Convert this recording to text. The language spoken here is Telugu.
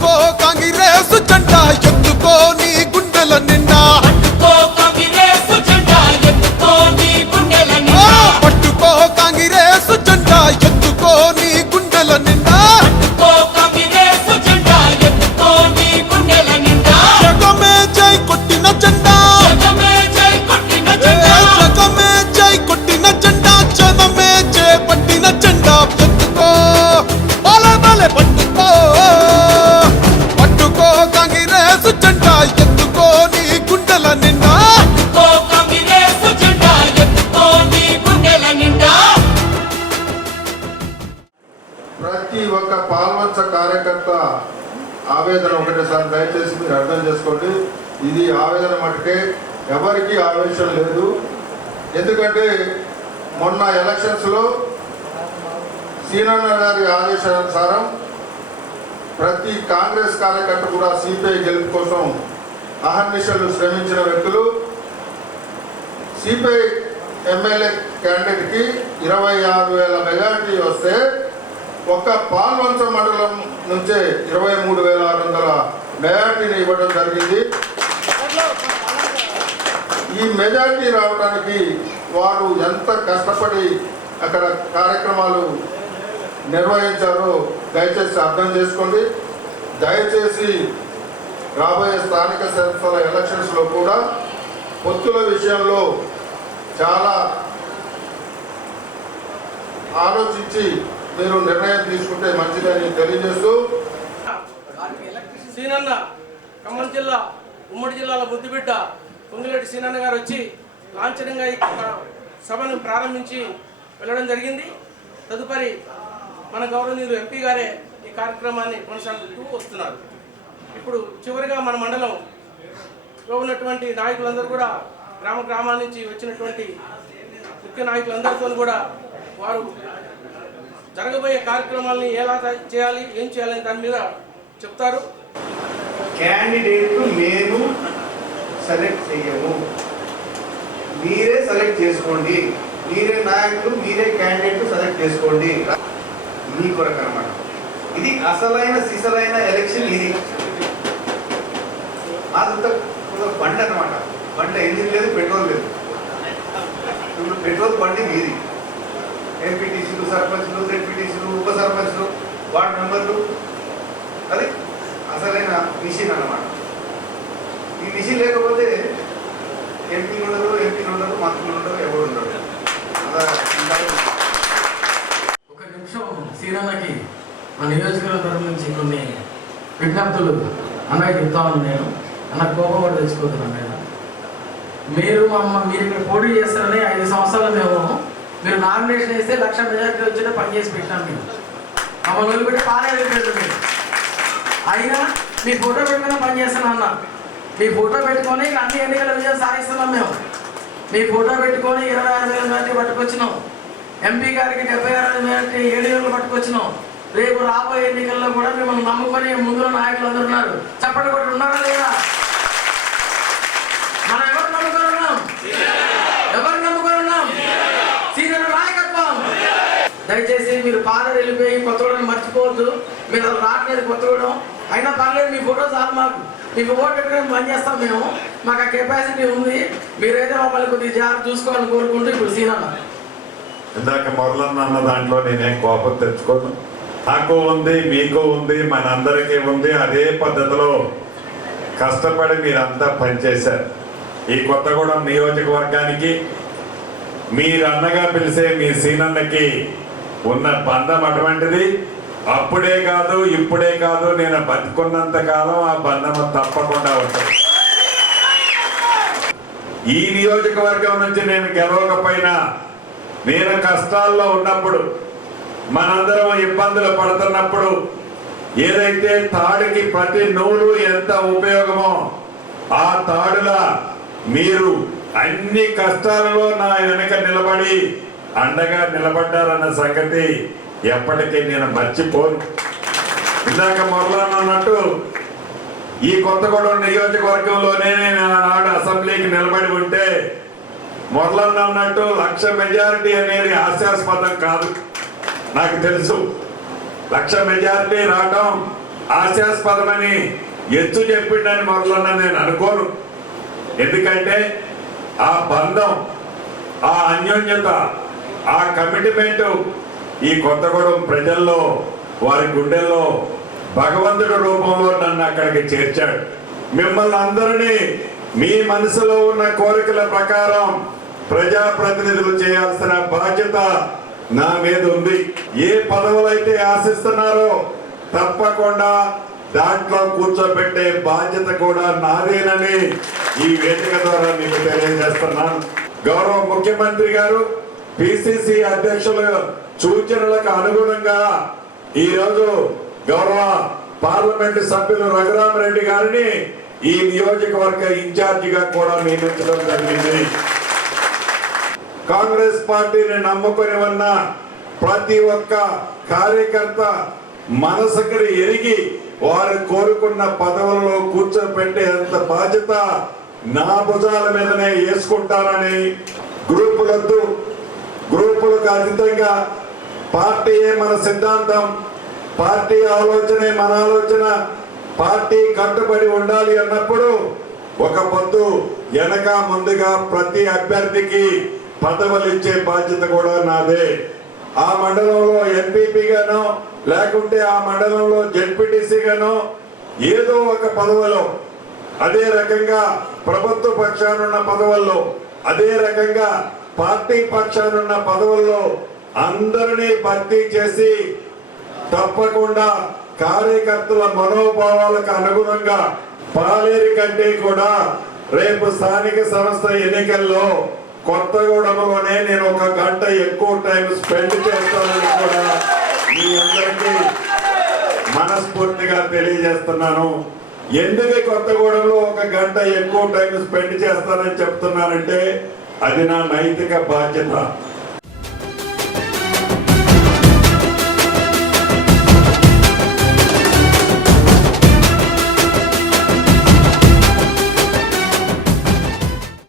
పట్టుకో కాంగ్రెస్ జెండా ఎత్తుకో నీ గుండెల నిండా పట్టుకో ప్రతి ఒక్క పాల్వంచ కార్యకర్త ఆవేదన ఒకటేసారి దయచేసి మీరు అర్థం చేసుకోండి. ఇది ఆవేదన మటుకే ఎవరికి ఆవేశం లేదు. ఎందుకంటే మొన్న ఎలక్షన్స్లో సీనన్న గారి ఆదేశానుసారం ప్రతి కాంగ్రెస్ కార్యకర్త కూడా సిపిఐ గెలుపు కోసం అహర్నిశలు శ్రమించిన వ్యక్తులు. సిపిఐ ఎమ్మెల్యే క్యాండిడేట్కి ఇరవై ఆరు వేల మెజార్టీ వస్తే ఒక్క పాల్వంచ మండలం నుంచే ఇరవై మూడు వేల ఆరు వందల మెజార్టీని ఇవ్వడం జరిగింది. ఈ మెజార్టీ రావడానికి వారు ఎంత కష్టపడి అక్కడ కార్యక్రమాలు నిర్వహించారో దయచేసి అర్థం చేసుకోండి. దయచేసి రాబోయే స్థానిక సంస్థల ఎలక్షన్స్లో కూడా పొత్తుల విషయంలో చాలా ఆలోచించి మీరు నిర్ణయం తీసుకుంటే మంచిదని తెలియజేస్తూ సీనన్న ఖమ్మం జిల్లా ఉమ్మడి జిల్లాల ముద్దుబిడ్డ పొంగిరెడ్డి సీనన్న గారు వచ్చి లాంఛనంగా ఈ సభను ప్రారంభించి వెళ్ళడం జరిగింది. తదుపరి మన గౌరవనీయులు ఎంపీ గారే ఈ కార్యక్రమాన్ని కొనసాగుతూ వస్తున్నారు. ఇప్పుడు చివరిగా మన మండలంలో ఉన్నటువంటి నాయకులందరూ కూడా గ్రామ గ్రామాల నుంచి వచ్చినటువంటి ముఖ్య నాయకులందరితో కూడా వారు జరగబోయే కార్యక్రమాలని ఎలా చేయాలి ఏం చేయాలని దాని మీద చెప్తారు. క్యాండిడేట్ మేము సెలెక్ట్ చేయము మీరే సెలెక్ట్ చేసుకోండి. మీరే నాయకులు మీరే క్యాండిడేట్ సెలెక్ట్ చేసుకోండి. మీ కొరకు అనమాట ఇది అసలైన సిసలైన ఎలక్షన్ ఇది. అదంతా బండి అనమాట బండి ఎందుకు లేదు పెట్రోల్ లేదు. ఇప్పుడు పెట్రోల్ బండి మీది. ఎంపీటీసీలు సర్పంచ్లు జెడ్పీటీసీలు ఉప సర్పంచ్లు వార్డు మెంబర్లు. అది అసలైన మిషన్ అనమాట ఈ మిషన్ లేకపోతే ఎంపీలు ఉండరు ఎంపీలు ఉండరు మంత్రులు ఉండరు ఎవరు ఉండరు. అలా ఒక నిమిషం శ్రీరన్నకి మా నియోజకవర్గం తరఫు నుంచి కొన్ని విజ్ఞప్తులు అన్నకి చెప్తామని నేను. అన్న కోపం కూడా తెచ్చుకోతున్నాను నేను. మీరు మమ్మ మీరు ఇక్కడ పోటీ చేస్తారని ఐదు సంవత్సరాలు మేము మీరు నామినేషన్ వేస్తే లక్ష మెజార్టీ వచ్చినా పని చేసి పెట్టాం మేము మమ్మల్ని వదిలిపెట్టి పారేయలేదు మీరు. అయినా మీ ఫోటో పెట్టుకునే పని చేస్తున్నాం అన్న. మీ ఫోటో పెట్టుకొని అన్ని ఎన్నికల విజయం సాధిస్తున్నాం మేము. మీ ఫోటో పెట్టుకొని ఇరవై ఆరు వేల మెజార్టీ పట్టుకొచ్చినాం. ఎంపీ గారికి డెబ్బై ఆరు వేల మెజార్టీ ఏడు వేలు పట్టుకొచ్చినాం. రేపు రాబోయే ఎన్నికల్లో కూడా మిమ్మల్ని నమ్ముకొని ముందులో నాయకులు అందరున్నారు చప్పటి కొట్టి ఉన్నారా లేదా మనం ఎవరు నమ్ముకొని ఉన్నాం ఎవరు నమ్ముకొని ఉన్నాం సీనియర్ నాయకత్వం దయచేసి మీరు పాలర్ వెళ్ళిపోయి కొత్తగూడెం మర్చిపోవద్దు. మీరు అసలు రావట్లేదు కొత్తగూడెం. అయినా పర్లేదు మీ ఫోటో చాలు మాకు. మీకు ఓటు పెట్టుకుని పని చేస్తాం మేము. మాకు ఆ కెపాసిటీ ఉంది. మీరైతే మమ్మల్ని కొద్దిగా జాగ్రత్త చూసుకోవాలని కోరుకుంటూ ఇప్పుడు సీనన్న ఇందాక మొదలన్న అన్న దాంట్లో నేనేం కోపం తెచ్చుకోను. నాకు ఉంది మీకు ఉంది మనందరికీ ఉంది. అదే పద్ధతిలో కష్టపడి మీరంతా పనిచేశారు. ఈ కొత్తగూడెం నియోజకవర్గానికి మీరు అన్నగా పిలిచే మీ సీనన్నకి ఉన్న బంధం అటువంటిది. అప్పుడే కాదు ఇప్పుడే కాదు నేను బతుకున్నంత కాలం ఆ బంధం తప్పకుండా ఉంటుంది. ఈ నియోజకవర్గం నుంచి నేను గెలవకపోయినా నేను కష్టాల్లో ఉన్నప్పుడు మనందరం ఇబ్బందులు పడుతున్నప్పుడు ఏదైతే తాడుకి ప్రతి నూలు ఎంత ఉపయోగమో ఆ తాడులా మీరు అన్ని కష్టాలలో నా వెనక నిలబడి అండగా నిలబడ్డారన్న సంగతి ఎప్పటికీ నేను మర్చిపోను. ఇందాక మొదలన్న అన్నట్టు ఈ కొత్తగూడెం నియోజకవర్గంలోనే నేను ఆనాడు అసెంబ్లీకి నిలబడి ఉంటే మొదలన్న అన్నట్టు లక్ష మెజారిటీ అనేది హాస్యాస్పదం కాదు. నాకు తెలుసు. లక్ష మెజారిటీ రావటం హాస్యాస్పదమని ఎత్తు చెప్పిండని మొదలన్న నేను అనుకోను. ఎందుకంటే ఆ బంధం ఆ అన్యోన్యత ఆ కమిట్మెంట్ ఈ కొత్తగూడెం ప్రజల్లో వారి గుండెల్లో భగవంతుడి రూపంలో నన్ను అక్కడికి చేర్చాడు. మిమ్మల్ని అందరినీ మీ మనసులో ఉన్న కోరికల ప్రకారం ప్రజాప్రతినిధులు చేయాల్సిన బాధ్యత నా మీద ఉంది. ఏ పదవులైతే ఆశిస్తున్నారో తప్పకుండా దాంట్లో కూర్చోబెట్టే బాధ్యత కూడా నాదేనని ఈ వేదిక ద్వారా మీకు తెలియజేస్తున్నాను. గౌరవ ముఖ్యమంత్రి గారు పిసిసి అధ్యక్షుల సూచనలకు అనుగుణంగా ఈ రోజు గౌరవ పార్లమెంటు సభ్యులు రఘురామరెడ్డి గారిని ఈ నియోజకవర్గ ఇన్ఛార్జిగా కూడా నియమించడం జరిగింది. కాంగ్రెస్ పార్టీని నమ్ముకొని ఉన్న ప్రతి ఒక్క కార్యకర్త మనసుకు ఎరిగి వారు కోరుకున్న పదవులలో కూర్చోబెట్టేంత బాధ్యత నా భుజాల మీదనే వేసుకుంటారని గ్రూపులద్దు గ్రూపులకు అతీతంగా పార్టీయే మన సిద్ధాంతం. పార్టీ ఆలోచనే మన ఆలోచన. పార్టీ కట్టుబడి ఉండాలి అన్నప్పుడు ఒక పొద్దు వెనక ముందుగా ప్రతి అభ్యర్థికి పదవులు ఇచ్చే బాధ్యత కూడా నాదే. ఆ మండలంలో ఎంపీపీగానో లేకుంటే ఆ మండలంలో జడ్పీటీసీగానో ఏదో ఒక పదవులో. అదే రకంగా ప్రభుత్వ పక్షానున్న పదవుల్లో అదే రకంగా పార్టీ పక్షానున్న పదవుల్లో అందరినీ భర్తీ చేసి తప్పకుండా కార్యకర్తల మనోభావాలకు అనుగుణంగా పాలేరు కంటే కూడా రేపు స్థానిక సంస్థ ఎన్నికల్లో కొత్తగూడెంలోనే నేను ఒక గంట ఎక్కువ టైం స్పెండ్ చేస్తానని కూడా మీ అందరికీ మనస్ఫూర్తిగా తెలియజేస్తున్నాను. ఎందుకు కొత్తగూడెంలో ఒక గంట ఎక్కువ టైం స్పెండ్ చేస్తానని చెప్తున్నానంటే అది నా నైతిక బాధ్యత.